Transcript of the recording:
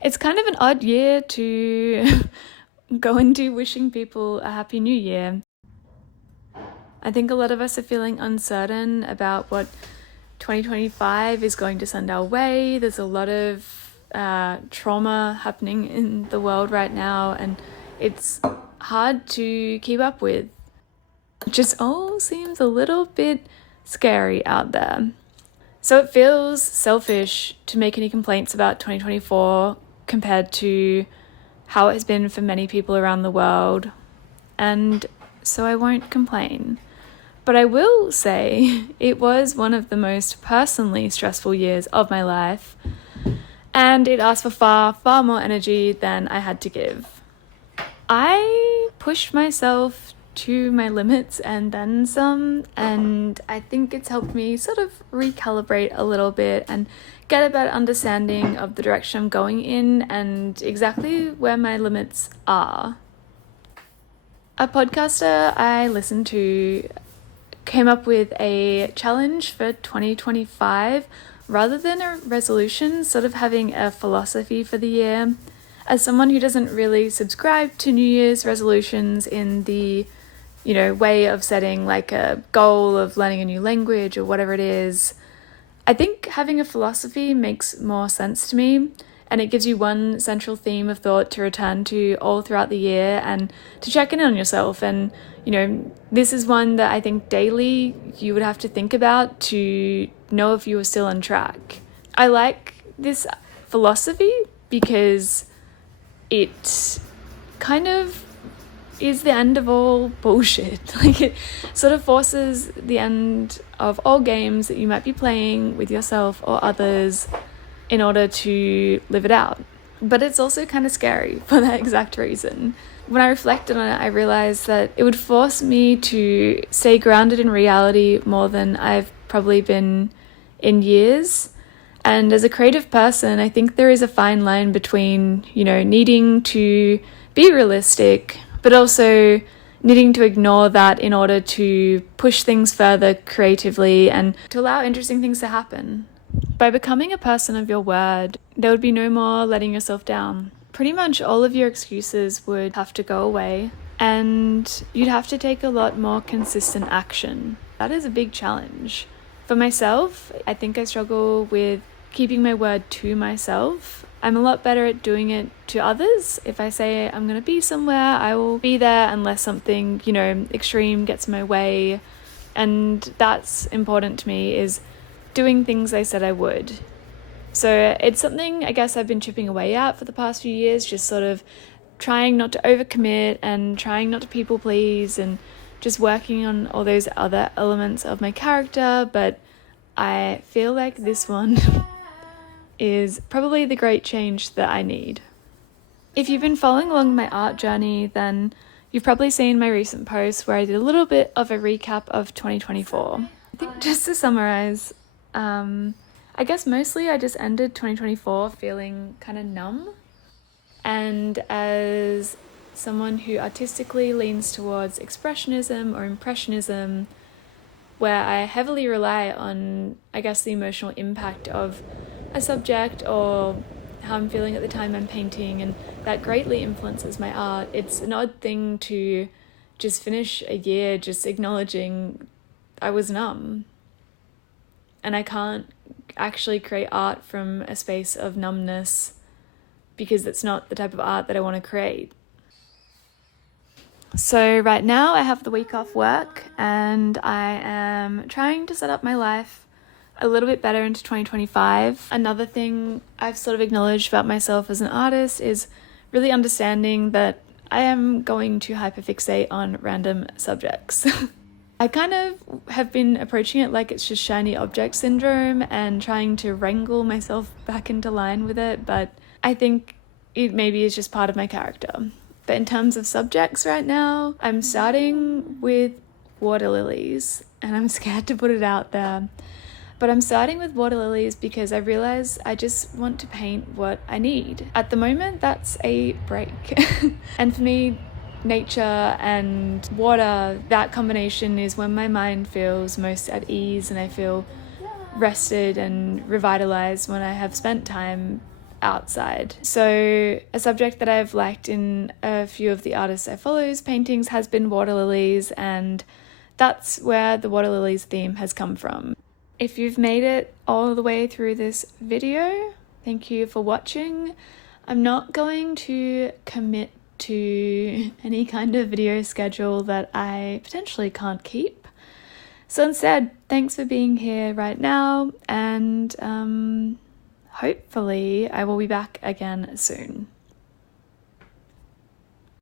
It's kind of an odd year to go into wishing people a happy new year. I think a lot of us are feeling uncertain about what 2025 is going to send our way. There's a lot of trauma happening in the world right now, and it's hard to keep up with. It just all seems a little bit scary out there. So it feels selfish to make any complaints about 2024 compared to how it has been for many people around the world. And so I won't complain. But I will say it was one of the most personally stressful years of my life, and it asked for far, far more energy than I had to give. I pushed myself to my limits and then some, and I think it's helped me sort of recalibrate a little bit and get a better understanding of the direction I'm going in and exactly where my limits are. A podcaster I listened to came up with a challenge for 2025 rather than a resolution, sort of having a philosophy for the year. As someone who doesn't really subscribe to New Year's resolutions in the, way of setting like a goal of learning a new language or whatever it is, I think having a philosophy makes more sense to me, and it gives you one central theme of thought to return to all throughout the year and to check in on yourself. And this is one that I think daily you would have to think about to know if you were still on track. I like this philosophy because it kind of is the end of all bullshit. Like, it sort of forces the end of all games that you might be playing with yourself or others in order to live it out. But it's also kind of scary for that exact reason. When I reflected on it, I realized that it would force me to stay grounded in reality more than I've probably been in years. And as a creative person, I think there is a fine line between, needing to be realistic, but also needing to ignore that in order to push things further creatively and to allow interesting things to happen. By becoming a person of your word, there would be no more letting yourself down. Pretty much all of your excuses would have to go away, and you'd have to take a lot more consistent action. That is a big challenge. For myself, I think I struggle with keeping my word to myself. I'm a lot better at doing it to others. If I say I'm going to be somewhere, I will be there unless something, extreme gets in my way. And that's important to me, is doing things I said I would. So it's something I guess I've been chipping away at for the past few years, just sort of trying not to overcommit and trying not to people please and just working on all those other elements of my character. But I feel like this one is probably the great change that I need. If you've been following along my art journey, then you've probably seen my recent post where I did a little bit of a recap of 2024. I think just to summarize, I guess mostly I just ended 2024 feeling kind of numb. And as someone who artistically leans towards expressionism or impressionism, where I heavily rely on, I guess, the emotional impact of a subject or how I'm feeling at the time I'm painting, and that greatly influences my art. It's an odd thing to just finish a year just acknowledging I was numb. And I can't actually create art from a space of numbness because it's not the type of art that I want to create. So right now I have the week off work and I am trying to set up my life a little bit better into 2025. Another thing I've sort of acknowledged about myself as an artist is really understanding that I am going to hyperfixate on random subjects. I kind of have been approaching it like it's just shiny object syndrome and trying to wrangle myself back into line with it, but I think it maybe is just part of my character. But in terms of subjects right now, I'm starting with water lilies, and I'm scared to put it out there. But I'm starting with water lilies because I realize I just want to paint what I need. At the moment, that's a break. And for me, nature and water, that combination is when my mind feels most at ease and I feel rested and revitalized, when I have spent time outside. So a subject that I've liked in a few of the artists I follow's paintings has been water lilies, and that's where the water lilies theme has come from. If you've made it all the way through this video, thank you for watching. I'm not going to commit to any kind of video schedule that I potentially can't keep. So instead, thanks for being here right now, and hopefully I will be back again soon.